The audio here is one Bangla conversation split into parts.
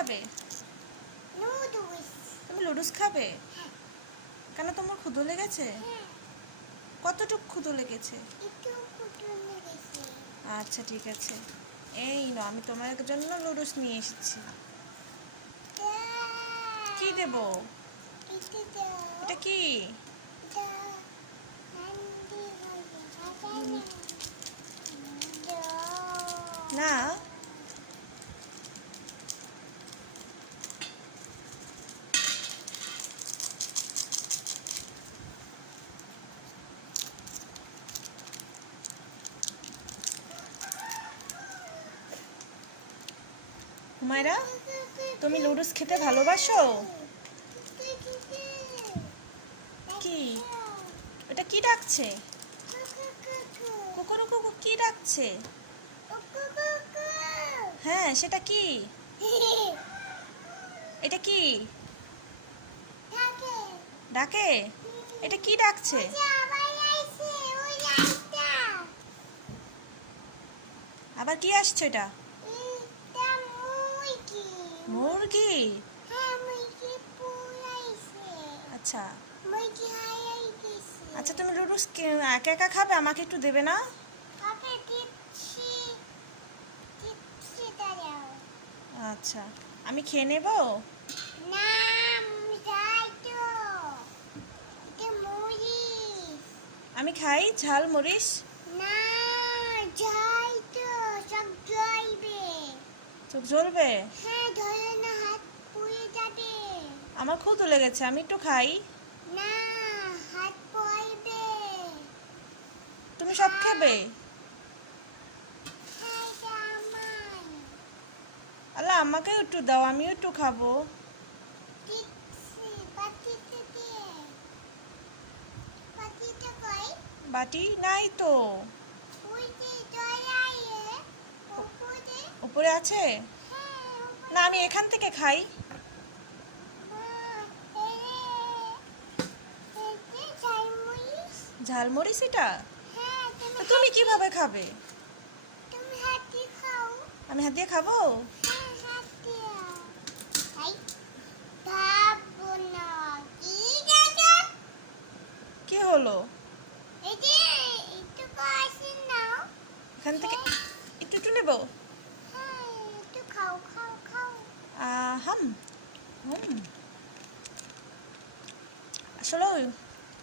খাবে? নুডলস। তুমি লুডুস খাবে? হ্যাঁ। কেন, তোমার ক্ষুধা লেগেছে? হ্যাঁ। কতটুকু ক্ষুধা লেগেছে? একটু কুটুম লেগেছে। আচ্ছা ঠিক আছে, এই নাও আমি তোমার জন্য লুডুস নিয়ে এসেছি। কি দেব? এটা দাও। এটা কি? এটা হান্ডি হবে। দাও। না, হুমায়রা, তুমি লুডুস খেতে ভালোবাসো? কি? এটা কি ডাকছে? কুকুর কুকুর কি ডাকছে? হ্যাঁ, সেটা কি? এটা কি ডাকে? এটা কি ডাকছে? আবার কি আসছে? এটা মুরগি। আচ্ছা আচ্ছা, তুমি লুডুস একা একা খাবে? আমাকে একটু দেবে না? আচ্ছা, আমি খেয়ে নেব। আমি খাই ঝাল মরিচ। চোখ জ্বলবে? আমার ক্ষুধা লেগেছে, আমি একটু খাই। তুমি সব খাবে? আল্লাহ, আমাকে একটু দাও, আমিও একটু খাবো। বাটি নাই তো। উপরে আছে? না, আমি এখান থেকে খাই। ঝালমরিচ এটা? তো তুমি কিভাবে খাবে? আমি হাত দিয়ে খাবো? কি হলো? এখান থেকে একটু একটু নেবো। হাম হুম, আসলে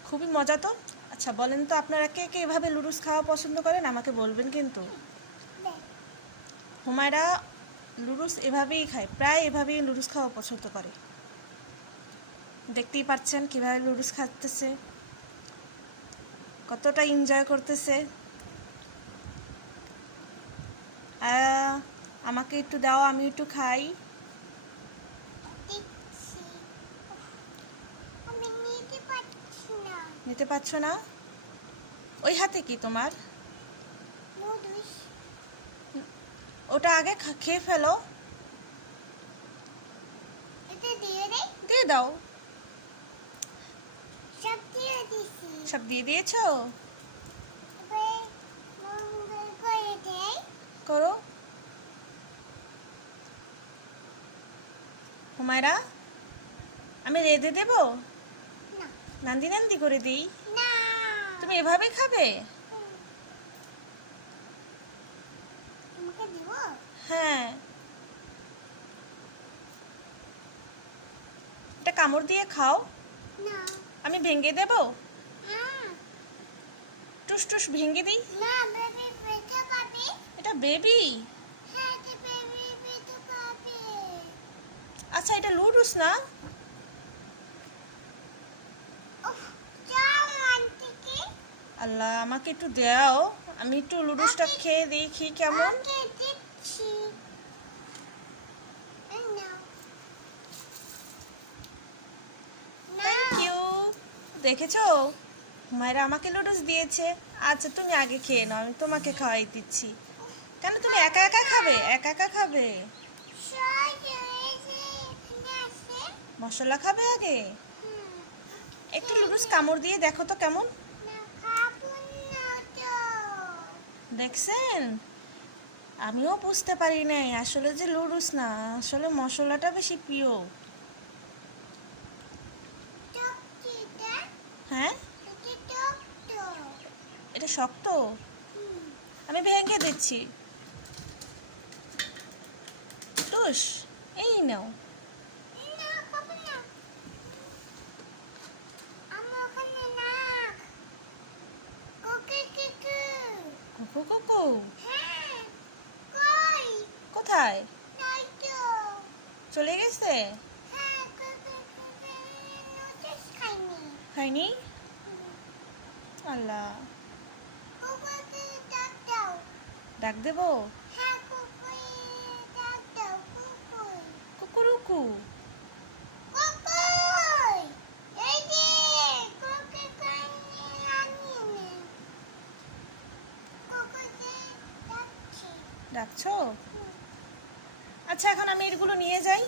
খুবই মজা তো। আচ্ছা বলেন তো, আপনারা কে কে এভাবে লুডুস খাওয়া পছন্দ করেন আমাকে বলবেন কিন্তু। হুমায়রা লুডুস এভাবেই খায়, প্রায় এভাবেই লুডুস খাওয়া পছন্দ করে। দেখতেই পাচ্ছেন কিভাবে লুডুস খাচ্ছে, কতটা এনজয় করতেছে। আমাকে একটু দাও, আমি একটু খাই। নিতে পারছো না? ওই হাতে কি তোমার? ওটা আগে খেয়ে ফেলো। দিয়ে দাও। সব দিয়ে দিয়েছো? করো। হুমায়রা, আমি রেঁধে দেব? নান্দি নান্দি করে দিই? তুমি এভাবে খাবে? হ্যাঁ। এটা কামড় দিয়ে খাও। আমি ভেঙে দেব? টুস টুস ভেঙে দিই? এটা বেবি? আচ্ছা, এটা লুডুস না? আল্লাহ, আমাকে একটু দাও, আমি একটু লুডুসটা খেয়ে দেখি কেমন। Thank you. দেখেছো, হুমায়রা আমাকে লুডুস দিয়েছে। আচ্ছা তুমি আগে খেয়ে নাও, আমি তোমাকে খাওয়াই দিচ্ছি। কেন, তুমি একা একা খাবে? একা একা খাবে? মশলা খাবে আগে? একটু লুডুস কামড় দিয়ে দেখো তো কেমন। দেখছেন, আমিও বুঝতে পারি নাই আসলে যে লুডুস না, আসলে মশলাটা বেশি প্রিয়। টকটি এটা হ্যাঁ, এটা টক এটা শক্ত, হুম আমি ভেঙে দিচ্ছি। টুস, এই নাও। না খাবো না আমার ওখানে না কোকে কেকে কুকু কুকু, হ্যাঁ কই কোথায় নাই তো চলে গেছে? হ্যাঁ কোকে কেকে নোটিস খাইনি হয়নি? আল্লাহ, কোকে কেকে ডাক দাও ডাক দেবো? হ্যাঁ কোকে ডাক দাও কোকে কুকুরুকু। কোকই এই যে কোকে কানি আনি নে কোকে ডাকছি ডাকছো? আচ্ছা, এখন আমি এগুলো নিয়ে যাই।